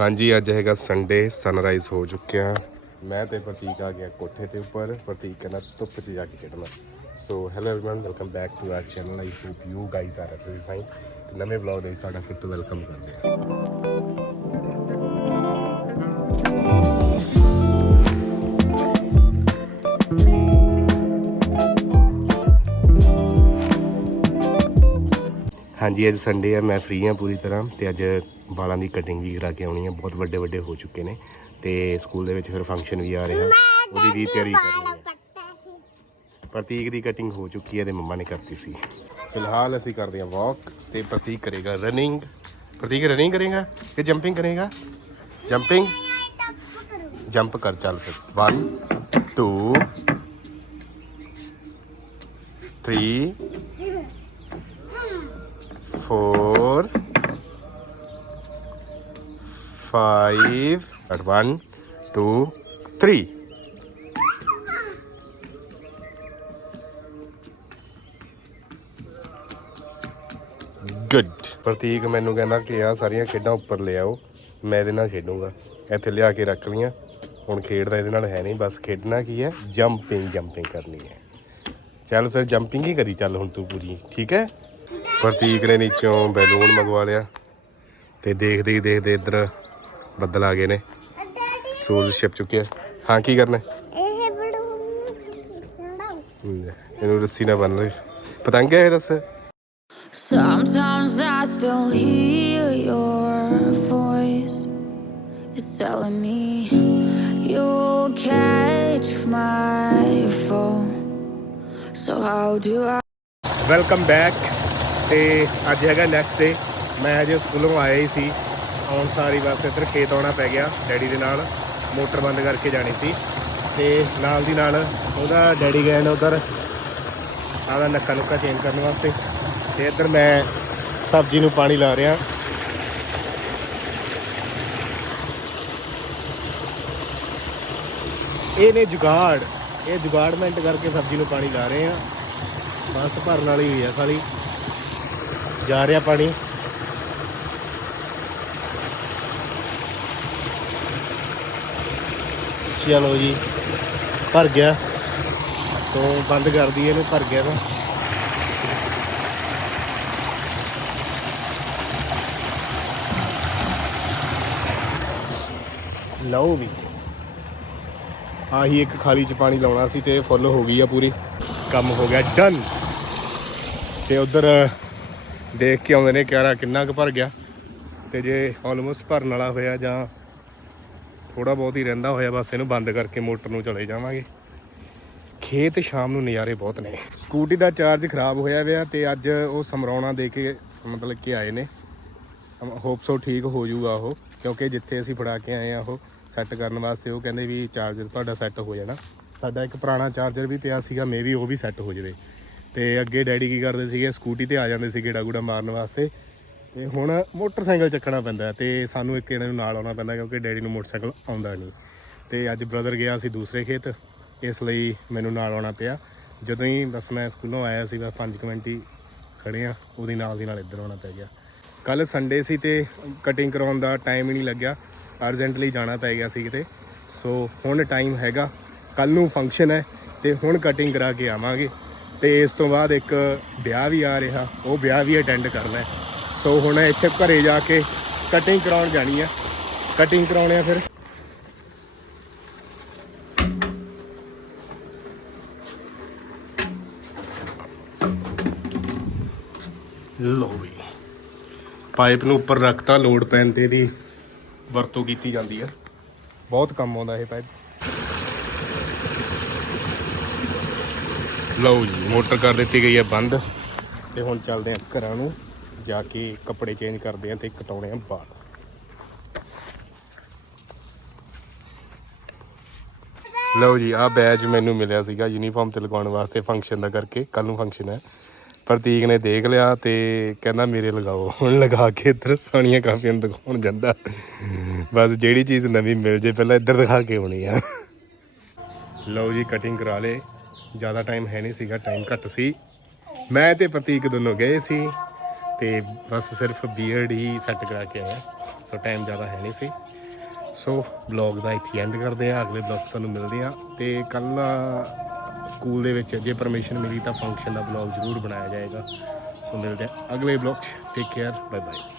ਹਾਂਜੀ ਅੱਜ ਹੈਗਾ ਸੰਡੇ ਸਨਰਾਈਜ਼ ਹੋ ਚੁੱਕਿਆ ਮੈਂ ਤੇ ਪ੍ਰਤੀਕ ਆ ਗਿਆ ਕੋਠੇ ਤੇ ਉੱਪਰ ਪ੍ਰਤੀਕ ਕਹਿੰਦਾ ਧੁੱਪ 'ਚ ਜਾ ਕੇ ਖੇਡਣਾ so hello everyone welcome back to our channel I hope you guys are very fine ਨਵੇਂ ਵਲੌਗ ਦੇ ਵਿੱਚ ਤੁਹਾਡਾ ਫਿਰ ਤੋਂ ਵੈਲਕਮ ਕਰਦੇ ਹਾਂ ਹਾਂਜੀ ਅੱਜ ਸੰਡੇ ਆ ਮੈਂ ਫ੍ਰੀ ਆ ਪੂਰੀ ਤਰ੍ਹਾਂ ਤੇ ਅੱਜ ਵਾਲਾਂ ਦੀ ਕਟਿੰਗ ਵੀ ਕਰਾ ਕੇ ਆਉਣੀ ਆ ਬਹੁਤ ਵੱਡੇ ਵੱਡੇ ਹੋ ਚੁੱਕੇ ਨੇ ਤੇ ਸਕੂਲ ਦੇ ਵਿੱਚ ਫਿਰ ਫੰਕਸ਼ਨ ਵੀ ਆ ਰਿਹਾ ਉਹਦੀ ਵੀ ਤਿਆਰੀ ਕਰਨੀ ਹੈ ਪ੍ਰਤੀਕ ਦੀ ਕਟਿੰਗ ਹੋ ਚੁੱਕੀ ਹੈ ਤੇ ਮੰਮਾ ਨੇ ਕਰਤੀ ਸੀ। ਫਿਲਹਾਲ ਅਸੀਂ ਕਰਦੇ ਹਾਂ ਵਾਕ ਤੇ ਪ੍ਰਤੀਕ ਕਰੇਗਾ ਰਨਿੰਗ ਪ੍ਰਤੀਕ ਰਨਿੰਗ ਕਰੇਗਾ ਕਿ ਜੰਪਿੰਗ ਕਰੇਗਾ? ਜੰਪਿੰਗ ਜੰਪ ਕਰ ਚੱਲ ਫਿਰ। 1 2 3 four, five, at one, two, three. Good Prateek ਮੈਨੂੰ ਕਹਿੰਦਾ ਕਿ ਆ ਸਾਰੀਆਂ ਖੇਡਾਂ ਉੱਪਰ ਲਿਆਓ ਮੈਂ ਇਹਦੇ ਨਾਲ ਖੇਡੂੰਗਾ। ਇੱਥੇ ਲਿਆ ਕੇ ਰੱਖ ਲਈਆਂ। ਹੁਣ ਖੇਡਦਾ ਇਹਦੇ ਨਾਲ ਹੈ ਨਹੀਂ। ਬਸ ਖੇਡਣਾ ਕੀ ਹੈ? ਜੰਪਿੰਗ ਜੰਪਿੰਗ ਕਰਨੀ ਹੈ। ਚੱਲ ਫਿਰ ਜੰਪਿੰਗ ਹੀ ਕਰੀ ਚੱਲ ਹੁਣ ਤੂੰ ਪੂਰੀ। ਠੀਕ ਹੈ? ਪ੍ਰਤੀਕ ਨੇ ਨੀਚੋਂ ਬੈਲੂਨ ਮੰਗਵਾ ਲਿਆ ਤੇ ਦੇਖਦੇ ਹੀ ਦੇਖਦੇ ਇੱਧਰ ਬੱਦਲ ਆ ਗਏ ਨੇ ਸੂਰਜ ਛਿਪ ਚੁੱਕਿਆ ਹਾਂ ਕੀ ਕਰਨਾ? ਇਹ ਲੈ, ਇਹਨੂੰ ਰੱਸੀ ਨਾਲ ਬੰਨ ਲਓ ਪਤੰਗ ਹੈ ਦੱਸ Sometimes I still hear your voice. It's telling me you'll catch my phone. So how do I? Welcome back ਤੇ ਅੱਜ ਹੈਗਾ ਨੈਕਸਟ ਡੇ ਮੈਂ ਅਜੇ ਸਕੂਲੋਂ ਆਇਆ ਹੀ ਸੀ। ਆਉਣ ਸਾਰੀ ਬਸ ਇੱਧਰ ਖੇਤ ਆਉਣਾ ਪੈ ਗਿਆ ਡੈਡੀ ਦੇ ਨਾਲ। ਮੋਟਰ ਬੰਦ ਕਰਕੇ ਜਾਣੀ ਸੀ। ਤੇ ਨਾਲ ਦੀ ਨਾਲ ਉਹਦਾ ਡੈਡੀ ਗਏ ਨੇ ਉਧਰ। ਆਦਾ ਨੱਕਾ ਨੁੱਕਾ ਚੇਂਜ ਕਰਨ ਵਾਸਤੇ। ਤੇ ਇੱਧਰ ਮੈਂ ਸਬਜ਼ੀ ਨੂੰ ਪਾਣੀ ਲਾ ਰਿਹਾ। ਇਹ ਨੇ ਜੁਗਾੜ। ਇਹ ਜੁਗਾੜ ਜੁਗਾੜਮੈਂਟ ਕਰਕੇ ਸਬਜ਼ੀ ਨੂੰ ਪਾਣੀ ਲਾ ਰਹੇ ਆ ਬਸ ਭਰਨ ਵਾਲੀ ਹੋਈ ਆ ਖਾਲੀ। ਜਾ ਰਿਹਾ ਪਾਣੀ। ਚਲੋ ਜੀ, ਭਰ ਗਿਆ। ਸੋ ਬੰਦ ਕਰ ਦਈਏ ਇਹਨੂੰ ਭਰ ਗਿਆ ਤਾਂ। ਲਓ ਵੀ। ਆਹੀ ਇੱਕ ਖਾਲੀ ਚ ਪਾਣੀ ਲਾਉਣਾ ਸੀ ਤੇ ਫੁੱਲ ਹੋ ਗਈ ਆ ਪੂਰੀ। ਕੰਮ ਹੋ ਗਿਆ ਡਨ। ਤੇ ਉਧਰ ਦੇਖ ਕੇ ਆਉਂਦੇ ਨੇ ਕਿਆਰਾ ਕਿੰਨਾ ਕੁ ਭਰ ਗਿਆ। ਤੇ ਜੇ ਆਲਮੋਸਟ ਭਰਨ ਵਾਲਾ ਹੋਇਆ ਜਾਂ ਥੋੜਾ ਬਹੁਤ ਹੀ ਰਹਿੰਦਾ ਹੋਇਆ, ਬਸ ਇਹਨੂੰ ਬੰਦ ਕਰਕੇ ਮੋਟਰ ਨੂੰ ਚਲੇ ਜਾਵਾਂਗੇ। ਖੇਤ ਸ਼ਾਮ ਨੂੰ ਨਜ਼ਾਰੇ ਬਹੁਤ ਨੇ। ਸਕੂਟੀ ਦਾ ਚਾਰਜ ਖਰਾਬ ਹੋਇਆ ਹੋਇਆ ਤੇ ਅੱਜ ਉਹ ਸਮਰਾਉਣਾ ਦੇ ਕੇ ਮਤਲਬ ਕਿ ਆਏ ਨੇ। ਹੋਪ ਸੋ ਠੀਕ ਹੋ ਜਾਊਗਾ ਉਹ, ਕਿਉਂਕਿ ਜਿੱਥੇ ਅਸੀਂ ਫੜਾ ਕੇ ਆਏ ਆ ਉਹ ਸੈੱਟ ਕਰਨ ਵਾਸਤੇ, ਉਹ ਕਹਿੰਦੇ ਵੀ ਚਾਰਜਰ ਤੁਹਾਡਾ ਸੈੱਟ ਹੋ ਜਾਣਾ। ਸਾਡਾ ਇੱਕ ਪੁਰਾਣਾ ਚਾਰਜਰ ਵੀ ਪਿਆ ਸੀਗਾ ਮੇਬੀ ਉਹ ਵੀ ਸੈੱਟ ਹੋ ਜਾਵੇ। ਤੇ ਅੱਗੇ ਡੈਡੀ ਕੀ ਕਰਦੇ ਸੀਗੇ, ਸਕੂਟੀ ਤੇ ਆ ਜਾਂਦੇ ਸੀ ਗੇੜਾ ਗੂੜਾ ਮਾਰਨ ਵਾਸਤੇ। ਤੇ ਹੁਣ ਮੋਟਰਸਾਈਕਲ ਚੱਕਣਾ ਪੈਂਦਾ ਹੈ ਤੇ ਸਾਨੂੰ ਇੱਕ ਇਹਨਾਂ ਨੂੰ ਨਾਲ ਆਉਣਾ ਪੈਂਦਾ ਕਿਉਂਕਿ ਡੈਡੀ ਨੂੰ ਮੋਟਰਸਾਈਕਲ ਆਉਂਦਾ ਨਹੀਂ। ਤੇ ਅੱਜ ਬ੍ਰਦਰ ਗਿਆ ਸੀ ਦੂਸਰੇ ਖੇਤ, ਇਸ ਲਈ ਮੈਨੂੰ ਨਾਲ ਆਉਣਾ ਪਿਆ। ਜਦੋਂ ਹੀ ਬਸ ਮੈਂ ਸਕੂਲੋਂ ਆਇਆ ਸੀ, ਬਸ 5 ਮਿੰਟ ਹੀ ਖੜੇ ਆ ਉਹਦੀ ਨਾਲ ਦੀ ਨਾਲ ਇੱਧਰ ਆਉਣਾ ਪੈ ਗਿਆ। ਕੱਲ ਸੰਡੇ ਸੀ ਤੇ ਕਟਿੰਗ ਕਰਾਉਣ ਦਾ ਟਾਈਮ ਹੀ ਨਹੀਂ ਲੱਗਿਆ ਅਰਜੈਂਟਲੀ ਜਾਣਾ ਪੈ ਗਿਆ ਸੀ ਕਿਤੇ। ਸੋ ਹੁਣ ਟਾਈਮ ਹੈਗਾ ਕੱਲ ਨੂੰ ਫੰਕਸ਼ਨ ਹੈ ਤੇ ਹੁਣ ਕਟਿੰਗ ਕਰਾ ਕੇ ਆਵਾਂਗੇ। ਤੇ ਇਸ ਤੋਂ ਬਾਅਦ ਇੱਕ ਵਿਆਹ ਵੀ ਆ ਰਿਹਾ, ਉਹ ਵਿਆਹ ਵੀ ਅਟੈਂਡ ਕਰਨਾ ਸੋ ਹੁਣ ਇੱਥੇ ਘਰੇ ਜਾ ਕੇ ਕਟਿੰਗ ਕਰਾਉਣ ਜਾਣੀ ਆ ਕਟਿੰਗ ਕਰਾਉਣੇ ਆ ਫਿਰ। ਲੋ ਵੀ, ਪਾਈਪ ਨੂੰ ਉੱਪਰ ਰੱਖਤਾ ਲੋਡ ਪੈਣ ਤੇ ਇਹਦੀ ਵਰਤੋਂ ਕੀਤੀ ਜਾਂਦੀ ਹੈ। ਬਹੁਤ ਕੰਮ ਆਉਂਦਾ ਇਹ ਪਾਈਪ। ਲਓ ਜੀ, ਮੋਟਰ ਕਰ ਦਿੱਤੀ ਗਈ ਹੈ ਬੰਦ ਤੇ ਹੁਣ ਚੱਲਦੇ ਹਾਂ ਘਰਾਂ ਨੂੰ, ਜਾ ਕੇ ਕੱਪੜੇ ਚੇਂਜ ਕਰਦੇ ਹਾਂ ਤੇ ਕਟਾਉਣੇ ਆ ਬਾਲ ਲਓ ਜੀ ਆ ਬੈਜ ਮੈਨੂੰ ਮਿਲਿਆ ਸੀਗਾ ਯੂਨੀਫਾਰਮ ਤੇ ਲਗਾਉਣ ਵਾਸਤੇ ਫੰਕਸ਼ਨ ਦਾ ਕਰਕੇ ਕੱਲ ਨੂੰ ਫੰਕਸ਼ਨ ਹੈ। ਪ੍ਰਤੀਕ ਨੇ ਦੇਖ ਲਿਆ ਤੇ ਕਹਿੰਦਾ ਮੇਰੇ ਲਗਾਓ, ਹੁਣ ਲਗਾ ਕੇ ਇੱਧਰ ਸੋਹਣੀਆਂ ਕਾਫੀਆਂ ਨੂੰ ਦਿਖਾਉਣ ਜਾਂਦਾ। ਬਸ ਜਿਹੜੀ ਚੀਜ਼ ਨਵੀਂ ਮਿਲ ਜੇ, ਪਹਿਲਾਂ ਇੱਧਰ ਦਿਖਾ ਕੇ ਆਉਣੀ ਆ। ਲਓ ਜੀ ਕਟਿੰਗ ਕਰਾ ਲੇ ਜ਼ਿਆਦਾ ਟਾਈਮ ਹੈ ਨਹੀਂ ਸੀਗਾ ਟਾਈਮ ਘੱਟ ਸੀ। ਮੈਂ ਤੇ ਪ੍ਰਤੀਕ ਦੋਨੋਂ ਗਏ ਸੀ ਤੇ ਬਸ ਸਿਰਫ ਬੀਅਰਡ ਹੀ ਸੈੱਟ ਕਰਾ ਕੇ ਆਇਆ। ਸੋ ਟਾਈਮ ਜ਼ਿਆਦਾ ਹੈ ਨਹੀਂ ਸੀ। ਸੋ ਬਲੌਗ ਦਾ ਇੱਥੇ ਐਂਡ ਕਰਦੇ ਆ ਅਗਲੇ ਬਲੌਗ ਤੁਹਾਨੂੰ ਮਿਲਦੇ ਆ ਤੇ ਕੱਲ ਸਕੂਲ ਦੇ ਵਿੱਚ ਜੇ ਪਰਮਿਸ਼ਨ ਮਿਲੀ ਤਾਂ ਫੰਕਸ਼ਨ ਦਾ ਬਲੌਗ ਜ਼ਰੂਰ ਬਣਾਇਆ ਜਾਏਗਾ। ਸੋ ਮਿਲਦੇ ਆ ਅਗਲੇ ਬਲੌਗ 'ਚ। Take care bye bye